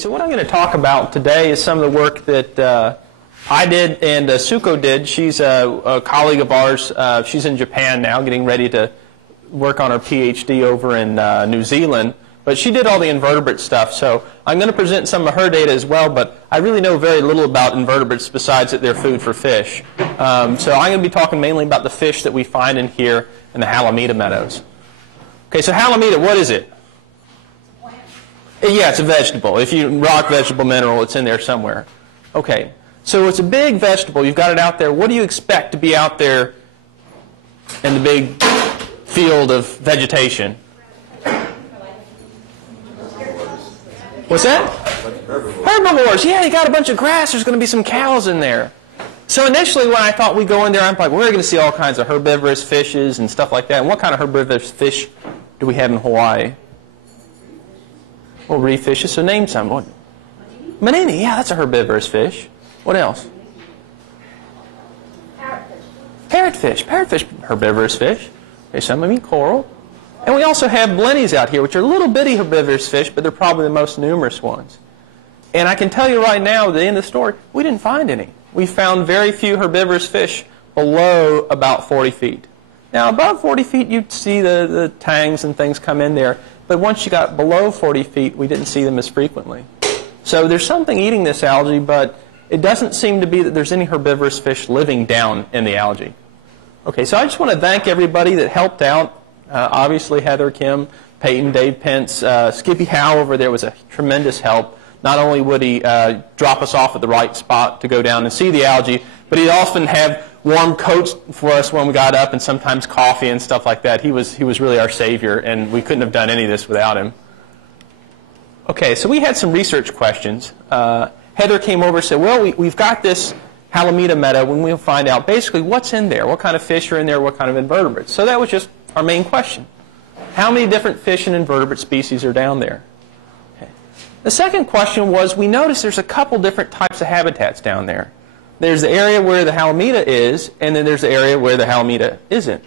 So what I'm going to talk about today is some of the work that I did and Suko did. She's a colleague of ours. She's in Japan now, getting ready to work on her PhD over in New Zealand. But she did all the invertebrate stuff, so I'm going to present some of her data as well, but I really know very little about invertebrates besides that they're food for fish. So I'm going to be talking mainly about the fish that we find in here in the Halimeda Meadows. Okay, so Halimeda, what is it? Yeah, it's a vegetable. If you rock vegetable mineral, it's in there somewhere. Okay, so it's a big vegetable. You've got it out there. What do you expect to be out there in the big field of vegetation? What's that? Herbivores. Yeah, you got a bunch of grass. There's going to be some cows in there. So initially when I thought we'd go in there, I'm like, we're going to see all kinds of herbivorous fishes and stuff like that. And what kind of herbivorous fish do we have in Hawaii? Well, reef fishes. So name some. Manini. Yeah, that's a herbivorous fish. What else? Parrotfish. Parrotfish, herbivorous fish. Okay, some of them eat coral. And we also have blennies out here, which are little bitty herbivorous fish, but they're probably the most numerous ones. And I can tell you right now, at the end of the story, we didn't find any. We found very few herbivorous fish below about 40 feet. Now, above 40 feet, you'd see the tangs and things come in there. But once you got below 40 feet, we didn't see them as frequently. So there's something eating this algae, but it doesn't seem to be that there's any herbivorous fish living down in the algae. Okay, so I just want to thank everybody that helped out. Obviously, Heather, Kim, Peyton, Dave Pence, Skippy Howe over there was a tremendous help. Not only would he drop us off at the right spot to go down and see the algae, but he'd often have warm coats for us when we got up and sometimes coffee and stuff like that. He was really our savior, and we couldn't have done any of this without him. Okay, so we had some research questions. Heather came over and said, well, we've got this Halimeda meadow, when we'll find out basically what's in there, what kind of fish are in there, what kind of invertebrates. So that was just our main question. How many different fish and invertebrate species are down there? Okay. The second question was, we noticed there's a couple different types of habitats down there. There's the area where the Halimeda is, and then there's the area where the Halimeda isn't.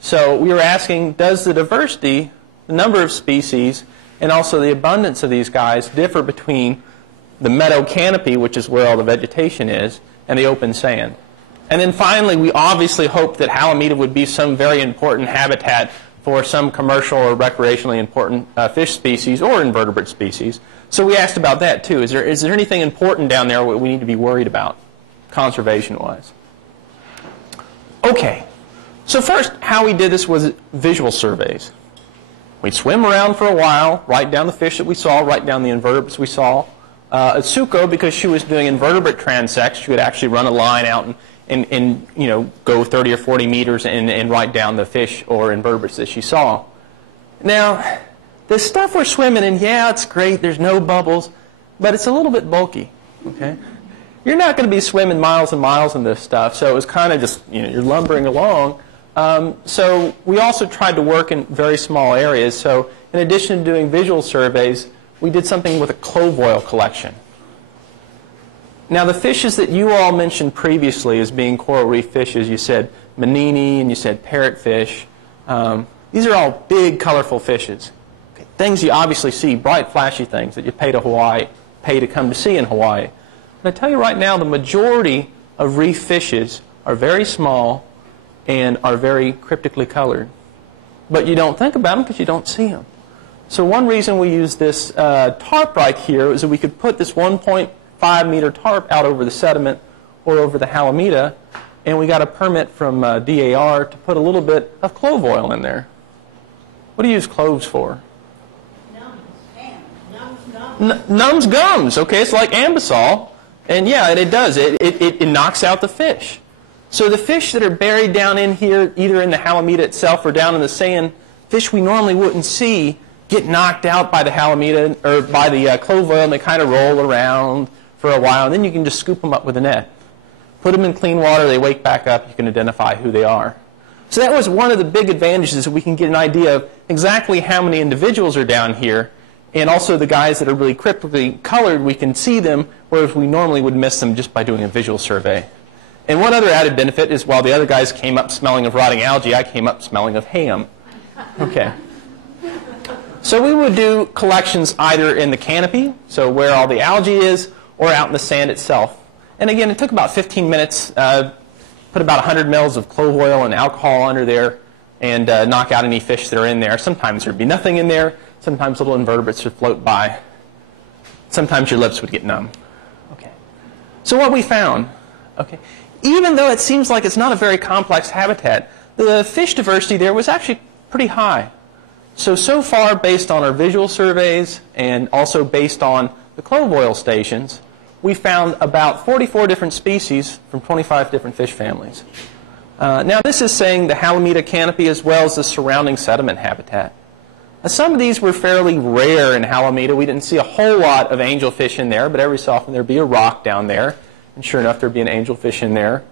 So we were asking, does the diversity, the number of species, and also the abundance of these guys differ between the meadow canopy, which is where all the vegetation is, and the open sand? And then finally, we obviously hoped that Halimeda would be some very important habitat for some commercial or recreationally important fish species or invertebrate species. So we asked about that too. Is there anything important down there that we need to be worried about, conservation-wise? Okay. So first, how we did this was visual surveys. We'd swim around for a while, write down the fish that we saw, write down the invertebrates we saw. Atsuko, because she was doing invertebrate transects, she would actually run a line out and you know, go 30 or 40 meters and write down the fish or invertebrates that she saw. Now, the stuff we're swimming in, yeah, it's great, there's no bubbles, but it's a little bit bulky, okay? You're not going to be swimming miles and miles in this stuff, so it was kind of just, you know, you're lumbering along. So we also tried to work in very small areas. So in addition to doing visual surveys, we did something with a clove oil collection. Now, the fishes that you all mentioned previously as being coral reef fishes, you said manini and you said parrotfish. These are all big, colorful fishes. Okay. Things you obviously see, bright, flashy things that you pay to come to see in Hawaii. But I tell you right now, the majority of reef fishes are very small and are very cryptically colored. But you don't think about them because you don't see them. So one reason we use this tarp right here is that we could put this 1.5 meter tarp out over the sediment or over the Halimeda, and we got a permit from DAR to put a little bit of clove oil in there. What do you use cloves for? Numbs gums. Okay, it's like ambisol, and yeah, it does. It knocks out the fish. So the fish that are buried down in here, either in the Halimeda itself or down in the sand, fish we normally wouldn't see, get knocked out by the Halimeda or by the clove oil, and they kind of roll around for a while, and then you can just scoop them up with a net. Put them in clean water, they wake back up, you can identify who they are. So that was one of the big advantages, that we can get an idea of exactly how many individuals are down here, and also the guys that are really cryptically colored, we can see them, whereas we normally would miss them just by doing a visual survey. And one other added benefit is while the other guys came up smelling of rotting algae, I came up smelling of ham. Okay. So we would do collections either in the canopy, so where all the algae is, or out in the sand itself. And again, it took about 15 minutes, put about 100 mils of clove oil and alcohol under there, and knock out any fish that are in there. Sometimes there'd be nothing in there. Sometimes little invertebrates would float by. Sometimes your lips would get numb. Okay. So what we found, okay, even though it seems like it's not a very complex habitat, the fish diversity there was actually pretty high. So far, based on our visual surveys and also based on the clove oil stations, we found about 44 different species from 25 different fish families. Now this is saying the Halimeda canopy as well as the surrounding sediment habitat. Now, some of these were fairly rare in Halimeda. We didn't see a whole lot of angelfish in there, but every so often there'd be a rock down there, and sure enough there'd be an angelfish in there.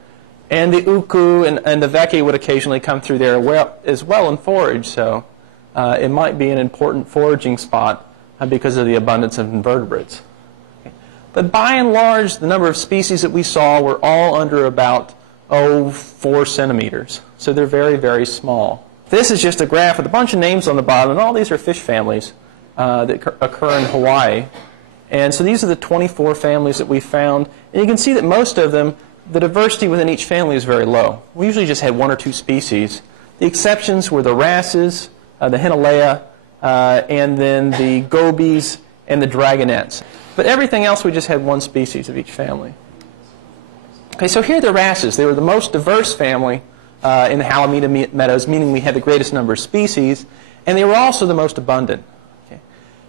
And the uku and the veke would occasionally come through there as well and forage, so it might be an important foraging spot because of the abundance of invertebrates. Okay. But by and large, the number of species that we saw were all under about 4 centimeters. So they're very, very small. This is just a graph with a bunch of names on the bottom, and all these are fish families that occur in Hawaii. And so these are the 24 families that we found. And you can see that most of them, the diversity within each family is very low. We usually just had 1 or 2 species. The exceptions were the wrasses, the Hinalea, and then the gobies and the dragonettes. But everything else, we just had 1 species of each family. Okay, so here are the wrasses. They were the most diverse family in the Halimeda Meadows, meaning we had the greatest number of species, and they were also the most abundant. Okay.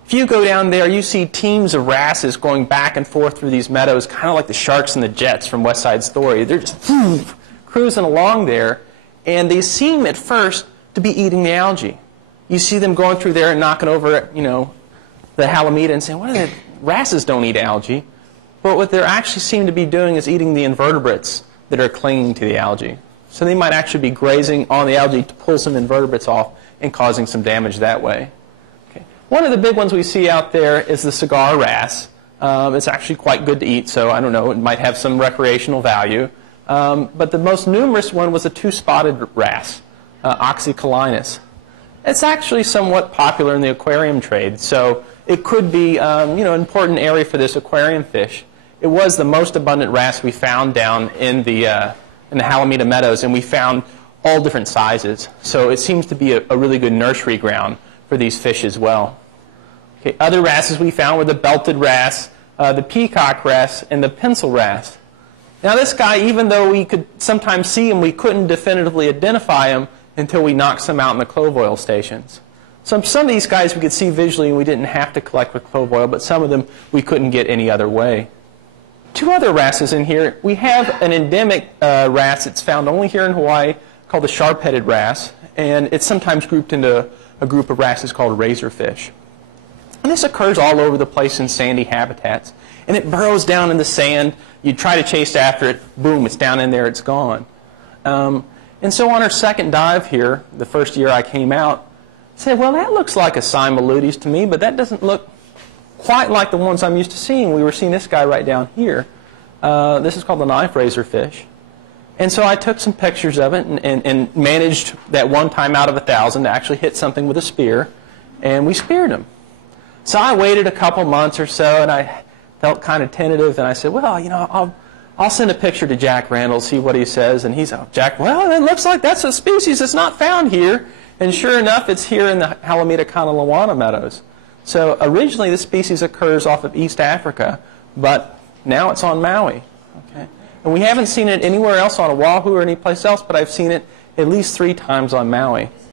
If you go down there, you see teams of wrasses going back and forth through these meadows, kind of like the sharks and the jets from West Side Story. They're just cruising along there, and they seem at first to be eating the algae. You see them going through there and knocking over, the Halimeda and saying, "What are the wrasses don't eat algae?" But what they actually seem to be doing is eating the invertebrates that are clinging to the algae. So they might actually be grazing on the algae to pull some invertebrates off and causing some damage that way. Okay. One of the big ones we see out there is the cigar wrasse. It's actually quite good to eat, so I don't know, it might have some recreational value. But the most numerous one was a 2-spotted wrasse, Oxycolinus. It's actually somewhat popular in the aquarium trade, so it could be an important area for this aquarium fish. It was the most abundant wrasse we found down in the Halimeda Meadows, and we found all different sizes. So it seems to be a really good nursery ground for these fish as well. Okay, other wrasses we found were the belted wrasse, the peacock wrasse, and the pencil wrasse. Now this guy, even though we could sometimes see him, we couldn't definitively identify him until we knocked some out in the clove oil stations. Some of these guys we could see visually and we didn't have to collect with clove oil, but some of them we couldn't get any other way. 2 other wrasses in here. We have an endemic wrasse that's found only here in Hawaii called the sharp-headed wrasse, and it's sometimes grouped into a group of wrasses called razorfish. And this occurs all over the place in sandy habitats, and it burrows down in the sand. You try to chase after it, boom, it's down in there, it's gone. And so on our second dive here, the first year I came out, I said, well, that looks like a Cymbalutes to me, but that doesn't look quite like the ones I'm used to seeing. We were seeing this guy right down here. This is called the knife razorfish. And so I took some pictures of it and managed that one time out of 1,000 to actually hit something with a spear, and we speared him. So I waited a couple months or so, and I felt kind of tentative, and I said, well, I'll send a picture to Jack Randall, see what he says. And he's, Jack, well, it looks like that's a species that's not found here. And sure enough, it's here in the Halimeda Kanaloana Meadows. So originally, this species occurs off of East Africa, but now it's on Maui. Okay? And we haven't seen it anywhere else on Oahu or anyplace else, but I've seen it at least 3 times on Maui.